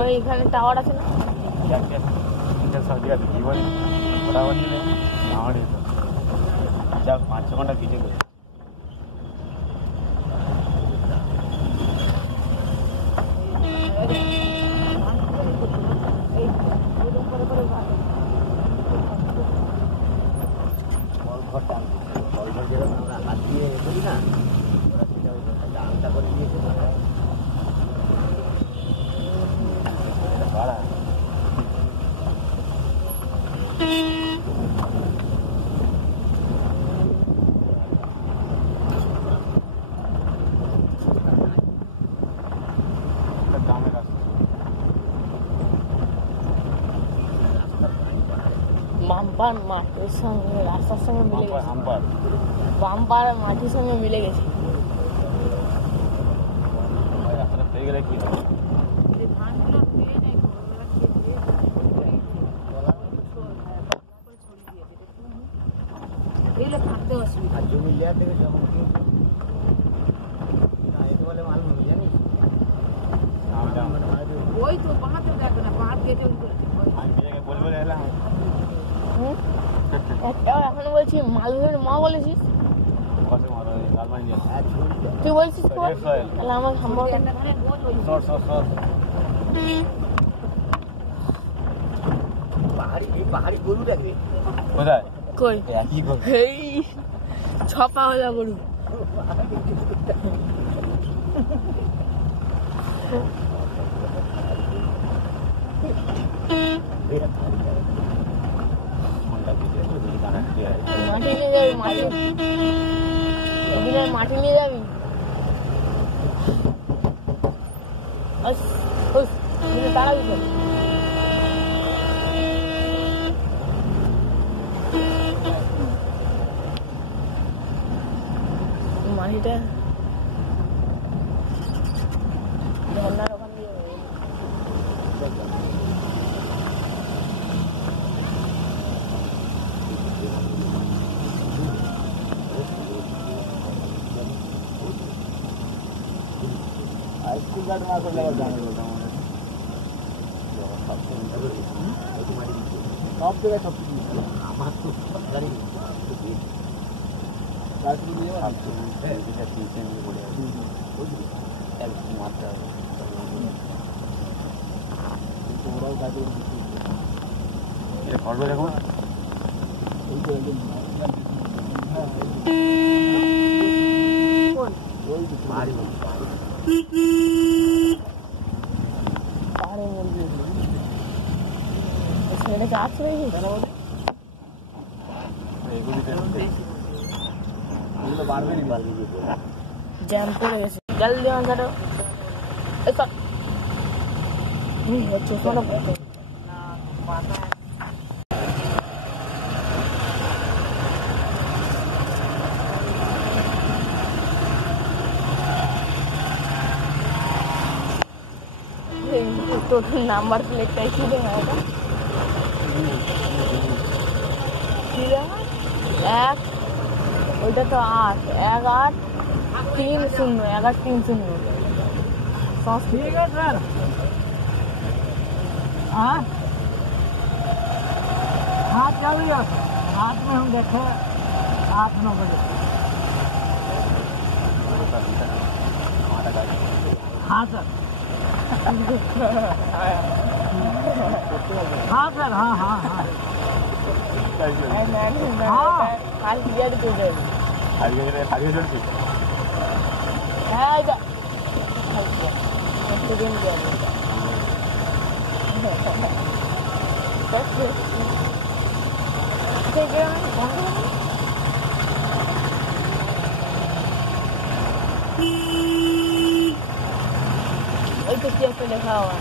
ওইখানে টাওয়ার আছে না যাক 5-6 ঘন্টা ভিডিও করে হাত দিয়ে করি না ওরা আলটা করে দিয়েছে ভাড়া বাম্পার মাটির সঙ্গে রাস্তার সঙ্গে মিলে গেছে বাম্পার মাটির সঙ্গে মিলে গেছে ওই তো পাহাড়ে দেখো না পাহাড় কেটে এখনো বলছি মালভূমির মা বলেছিস তুই বলছিস তাহলে আমার সম্পর্ক পাহাড়ি গরু দেখবে কোথায় কই এই ছপা হয়ে গরু মাটি নিয়ে যাবি মাটি নিয়ে যাবি তাড়াবি তো মাটিটা ঝর্ণার ওখান দিয়ে গার্ড না করলে জানি সব জায়গায় সব আমার তো গাড়ি ওরাও গাড়ি করবে দেখুন জ্যাম পড়ে গেছে জলদি ধরো চশমাটা তোর নাম্বার প্লেটটাই ছিল এক ওইটা তো 8-1-8-3-0 1-8-3-0 ठीक है सर हाँ हाथ क्या भैया हाथ में हम देखे 8-9 बजे हाँ सर हाँ सर हाँ हाँ हाँ কাল ক্লিয়ার করে দেবে আগে চলছে হ্যাঁ এটা দিন যাবে ওই তো কি একটা লেখা হওয়া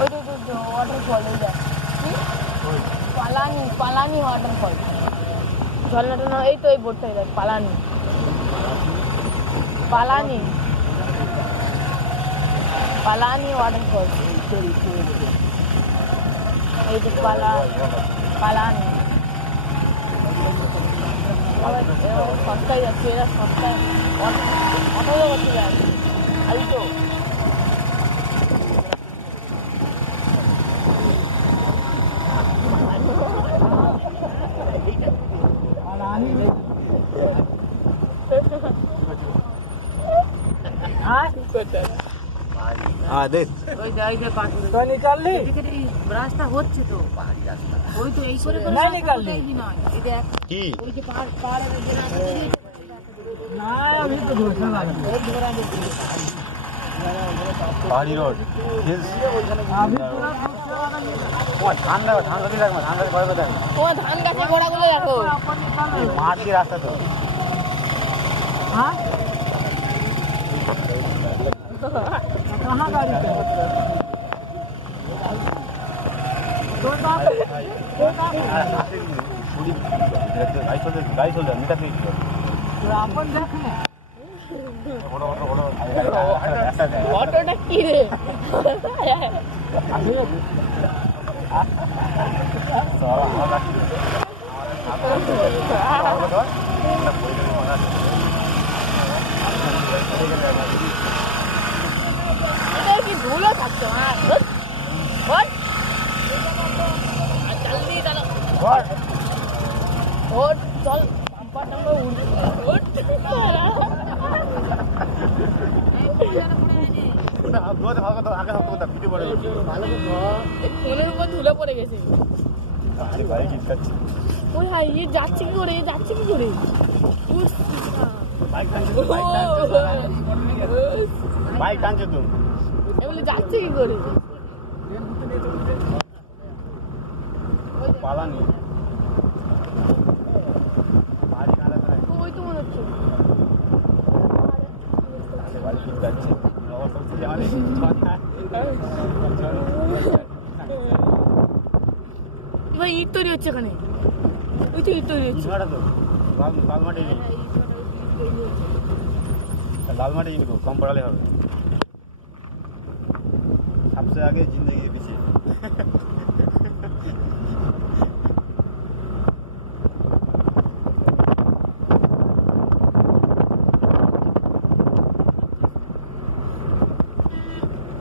ওই তো ওয়াটারফল ওই যা পালানি ওয়াটারফল ঝর্ণাটা না এই তো এই বোর্ডটাই দেখ পালানি ওয়াটারফল এই তো পালানি সস্তায় যাচ্ছে, এরা সস্তায় অটো করতে যায় আই তো আর আমি हाँ देख तो निकाल ली রাস্তা হচ্ছে তো ওই তো এই করে नहीं निकाल ली की ওই যে পাহাড়ের যে রাস্তা ना अभी तो दूसरा लगा पहाड़ी रोड हिल्स अभी पूरा दूसरा लगा ঠান্ডা ঠান্ডা দিয়ে রাখবা ঠান্ডা করে কথা তোমার ধান গাছের গোড়াগুলো দেখো अपन निकाल ली মাঠ দিয়ে রাস্তা তো हाँ कहाँ गाड़ी पे तो গাড়ি চলছে মিটার দিয়ে अपन देखने অটোটা কি রে এটা কি ধুলো থাকতো জলদি চলো ওট চল বাম্পার নাম্বার ফোনের উপর ধুলো পড়ে গেছে ওই হাই ইয়ে যাচ্ছে কি করে যাচ্ছে কি করে বাইক টানছে তো এগুলো যাচ্ছে কি করে পালানি ওই তো মনে হচ্ছে এবার ইট তৈরি হচ্ছে এখানে ওই তো ইট তৈরি হচ্ছে लाल माटी इनको कम पढ़ाले হবে सबसे आगे जिंदगी के पीछे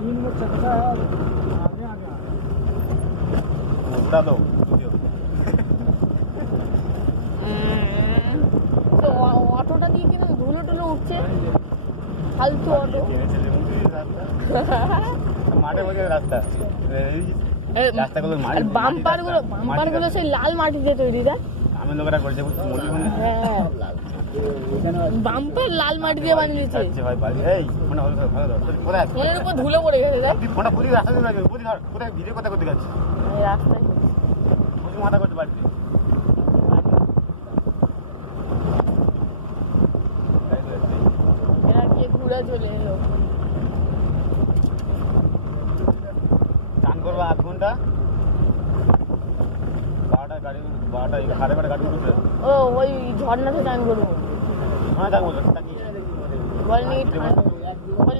तीन में चक्का है आगे आगे उड़ा दो তো অটোটা দিয়ে কিনা ধুলো টুলো উঠছে ফালতু অটো মাঠে বসে রাস্তা রাস্তাগুলো বাম্পার গুলো সেই লাল মাটি দিয়ে তৈরি দেখ আমি লোকেরা করছে হ্যাঁ বাম্পার লাল মাটি দিয়ে বানিয়েছে ভাই ভাই এই ফোনটা ভালো কোথায় ফোনের উপর ধুলো পড়ে গেছে দেখ ফোনটা পুরি রাস্তা দিয়ে লাগবে পুরি ধর কোথায় ভিডিও কথা করতে যাচ্ছিস এই রাস্তায় পুরি মাথা করতে পারবি এরা গিয়ে ঘুরে চলে এলো চান করবো 8 ঘন্টা 12টা গাড়ি 12টা 12টা গাড়ি উঠবে ও ওই ঝর্ণাতে চান করবো হ্যাঁ থাকবো থাকি বলে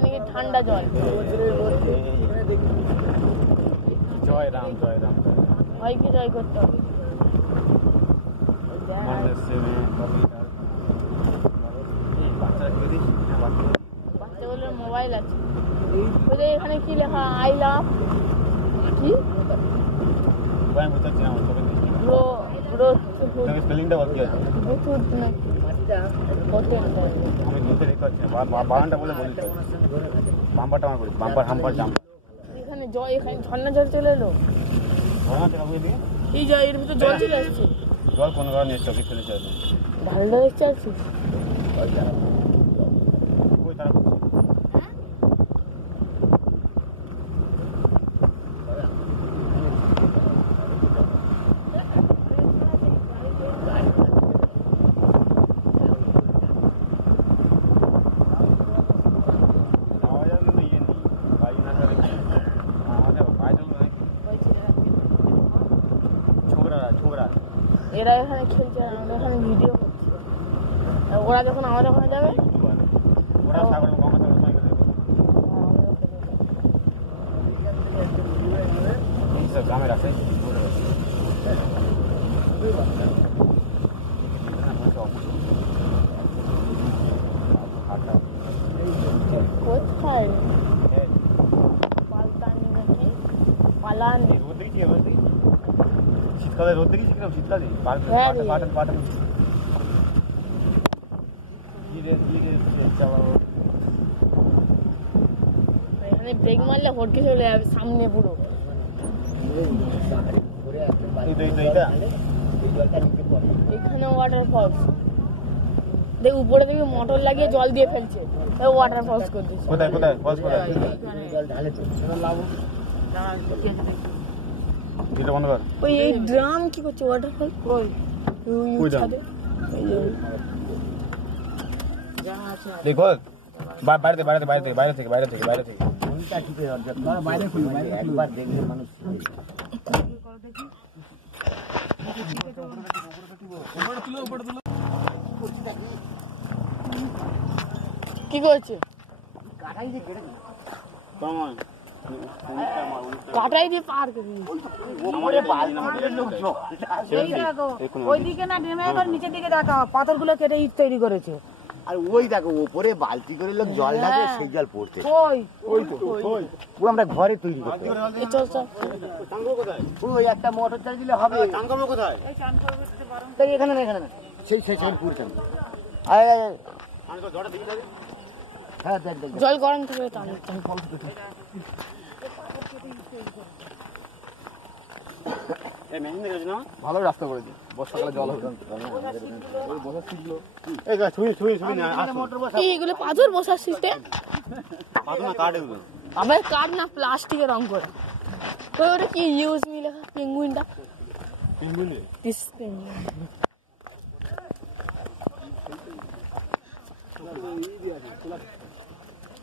নাকি ঠান্ডা জল জয় রাম ভাইকে জয় করতে হবে বাচ্চাগুলোর মোবাইল আছে ওদের এখানে কি লেখা আই লাভ কি স্পেলিংটা বলতে আছে আমি দুটো দেখতে পাচ্ছি বাগানটা বলে বলি বাম্পারটা আমার করি বাম্পার হাম্পার জাম এখানে ঝর্ণা জল চলে এলো এই জল এর ভিতরে জল চলে আসছে জল কোনো কারণে চোখে ফেলে চলে ঢালটা দেখতে আসছিস ওই তারা এরা এখানে খেলছে আর আমরা এখানে ভিডিও করছি আর ওরা যখন আমাদের ওখানে যাবে ওরা সাগরে গঙ্গাতে এইসব গ্রামের আছে চালান রোদ দেখি রোদ দেখি শীতকালে রোদ দেখি কিরকম শীতকালে হ্যাঁ রে। পাটন ধীরে ধীরে চালাবো এখানে ব্রেক মারলে হটকে চলে যাবে সামনে পুরো এইটা এখানে ওয়াটারফলস দেখ উপরে থেকে মোটর লাগিয়ে জল দিয়ে ফেলছে ওয়াটারফলস করে দিচ্ছে কোথায় কোথায় ফলস কোথায় এটা বন্ধ কর ওই এই ড্রাম কি করছে ওয়াটারফল ওই ড্রাম? দেখো বাইরে থেকে বাইরে খুলি একবার দেখলে মানুষ কি করছে কাটাই দিয়ে পার করে ওইদিকে না নেমে একবার নিচের দিকে দেখা পাথরগুলো কেটে ইট তৈরি করেছে আর ওই দেখো উপরে বালতি করে লোক জল ঢালে সেই জল পড়ছে ওই পুরো আমরা ঘরে তৈরি করতে চল চল ওই একটা মোটর চাল দিলে হবে কোথায় তাই এখানে না সেই পুরো হ্যাঁ দেখ জল গরম থেকে টানে ভালো রাস্তা করেছে বর্ষাকালে জল হবে এগুলো পাথর বসার সিস্টেম কাঠ এগুলো আবার কাঠ না প্লাস্টিকের রং করে তো ওটা কি ইউজ মি লেখা পেঙ্গুইনটা দিস পেঙ্গুইন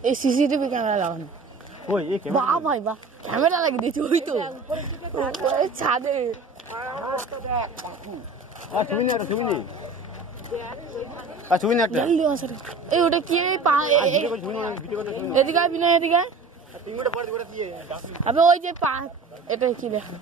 এই সিসিটিভি ক্যামেরা লাগানো ওই এই বাহ ভাই বাহ ক্যামেরা লাগিয়ে দিয়েছি ওই তো উপরে ছাদে ছবি না একটা জলদি আসো এই ওটা কি এদিকে আয় বিনয় এদিকে আয়। আবে ওই যে পা এটা কি দেখা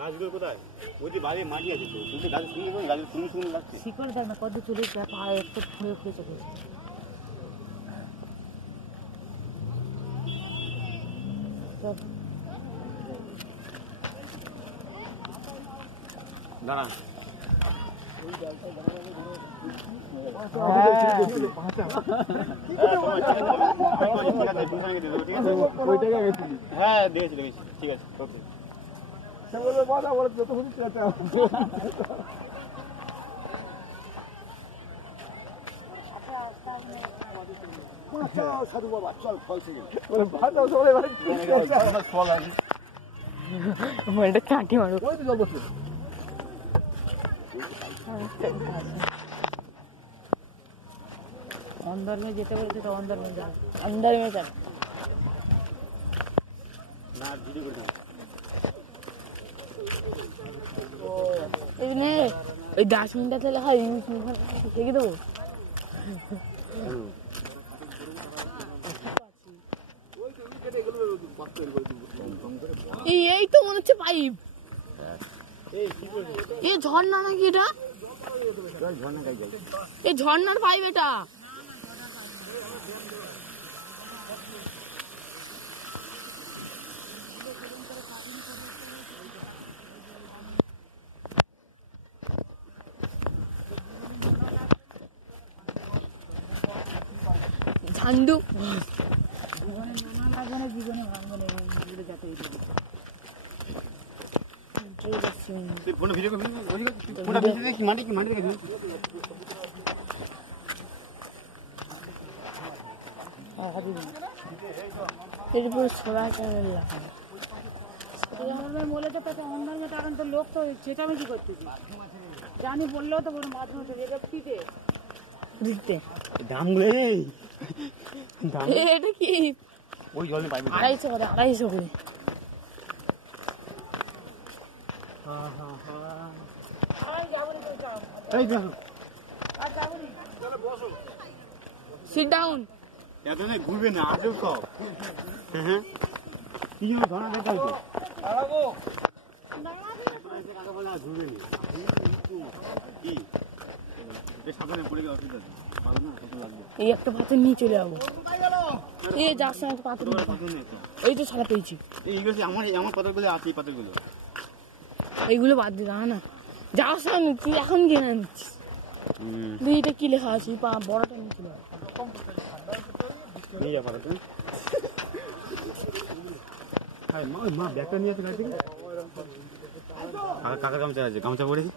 গাছগুলো কোথায় ওই যে বাড়ির মাঝি আছে তো কিন্তু গাছের সঙ্গে গাছের সঙ্গে লাগছে শিকড় দেখ না কত চলে পায়ে একটু ফুয়ে ফুয়ে চলে দাঁড়া হ্যাঁ দিয়েছি ঠিক আছে ওকে সাধু বাবা চল ফল এটা কাটি মারো अंदर में जेते बोलते तो अंदर में जा अंदर में चल না ভিডিও করে এখানে ওই 10 মিনিটে লেখা ইউজ শিখে দেবো এই তো মনে হচ্ছে পাইপ এই ঝর্ণা নাকি এটা এই ঝর্ণার পাইপ এটা ঝান্ডু জীবনে ভাঙবনে জীবনে যাতে তুই ফোনে ভিডিও করবি ফোনটা ভিডিও দেখি মাটি দেখি এরপর ছোড়া চ্যানেল লাগানো बोले तो पता अंदर में कारण तो लोग तो चेटामेची करते जानी बोल तो बोलो माध्यम से पीते দিতে দামগুলো এটা কি ওই জল নিয়ে পাইবে 250 করে এই দেখো sit down এত না ঘুরবে না আসবে সব। হ্যাঁ কি জন্য ধরা দেখা হচ্ছে ঘুরবে না কি সামনে পড়ে গেলে অসুবিধা আছে পারবে না কত লাগবে এই একটা পাথর নিয়ে চলে যাবো এই যার সময় পাথর এই তো সারা পেয়েছি এইগুলো আমার পাথরগুলো আছে এই পাথরগুলো এইগুলো বাদ দিলাম না যাওয়ার সময় নিচ্ছি এখন কিনে নিচ্ছি এটা কি লেখা আছে বড়টা নিয়ে চলে যাবো নিয়ে যা পাথর মা ব্যাগটা নিয়ে আসে গাড়ি থেকে কাকার গামছা আছে গামছা পরেছি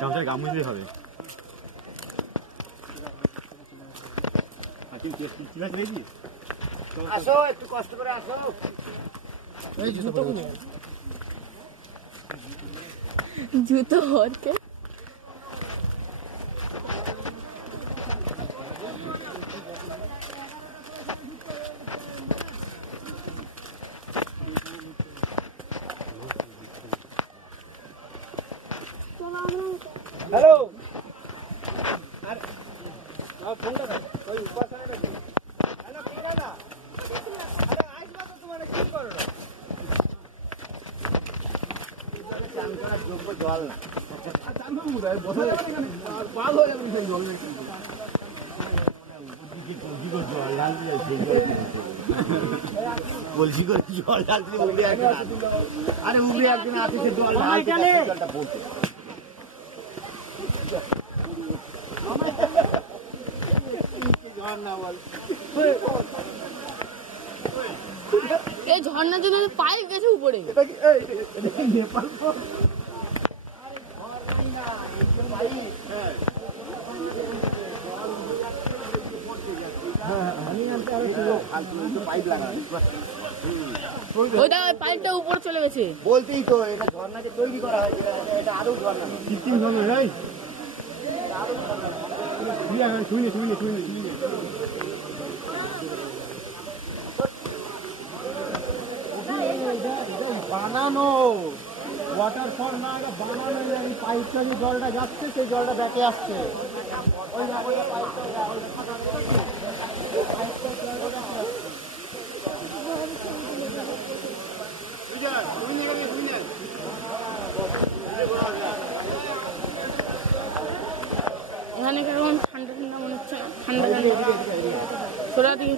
গামছার গাম মুছলেই হবে আসো একটু কষ্ট করে আসো জুতো হরকে হ্যালো জল না বলছি করে জল ঢালতে উবরে একদিন আরে উবরে একদিন আসে সে জল জলটা পড়ছে এই ঝর্ণা জন্য পাইপ গেছে উপরে ওইটা পাইপটা উপরে চলে গেছে বলতেই তো এটা ঝর্ণা যে তৈরি করা হয় এটা আরো ঝর্ণা কৃত্রিম ঝর্ণা ভাই শুনে বানানো ওয়াটারফল না এটা বানানো এই পাইপটা যে জলটা যাচ্ছে সেই জলটা ব্যাকে আসছে ওই এখানে কেমন ঠান্ডা ঠান্ডা মনে হচ্ছে ঠান্ডা ঠান্ডা সোলা দিয়ে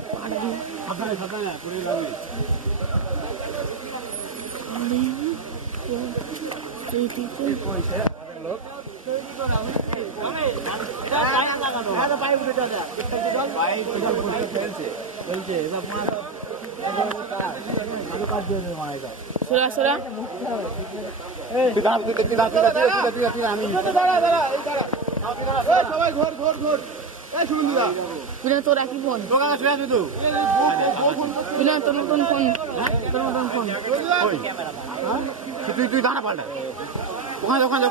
সোলা সোলা সবাই ঘর ঘর ঘর তোর একই ফোন তোর মতন ফোন তোর মতন ফোন তুই দাঁড়া পাল্টা ওখানে